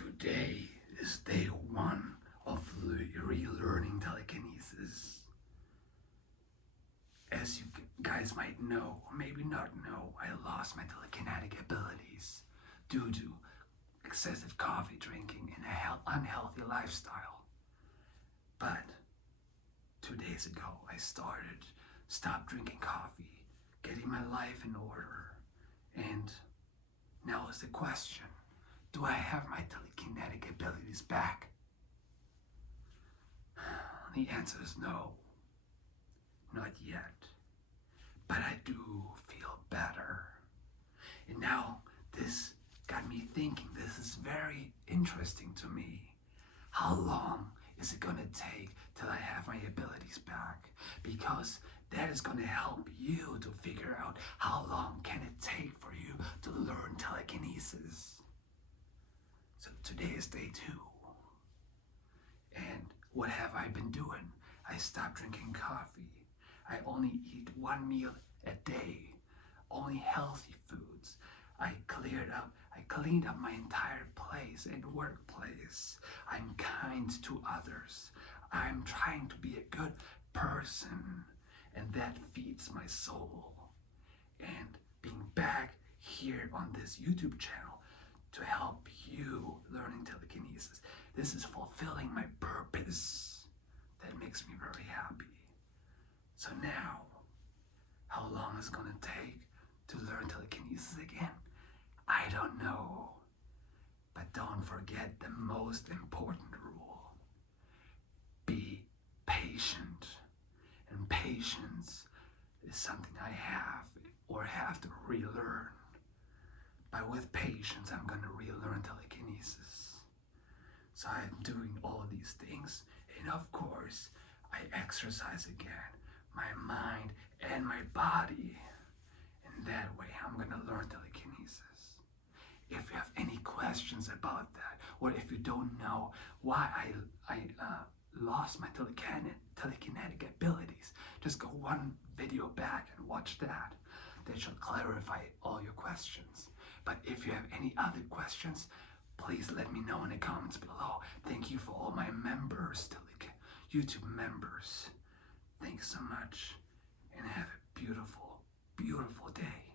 Today is day one of ReLearning Telekinesis. As you guys might know, or maybe not know, I lost my telekinetic abilities due to excessive coffee drinking and an unhealthy lifestyle. But 2 days ago, I stopped drinking coffee, getting my life in order, and now is the question, do I have my telekinetic abilities back? The answer is no, not yet, but I do feel better. And now this got me thinking, this is very interesting to me. How long is it gonna take till I have my abilities back? Because that is gonna help you to figure out how long can it take for you to learn telekinesis. So today is day 2. And what have I been doing? I stopped drinking coffee. I only eat 1 meal a day, only healthy foods. I cleaned up my entire place and workplace. I'm kind to others. I'm trying to be a good person, and that feeds my soul. And being back here on this YouTube channel to help you learning telekinesis, this is fulfilling my purpose. That makes me very happy. So now, how long is it gonna take to learn telekinesis again? I don't know. But don't forget the most important rule. Be patient. And patience is something I have to relearn. But with patience, I'm gonna relearn telekinesis. So I'm doing all of these things, and of course, I exercise again, my mind and my body. And that way, I'm gonna learn telekinesis. If you have any questions about that, or if you don't know why I lost my telekinetic abilities, just go one video back and watch that. That should clarify all your questions. But if you have any other questions, please let me know in the comments below. Thank you for all my members, YouTube members. Thanks so much, and have a beautiful, beautiful day.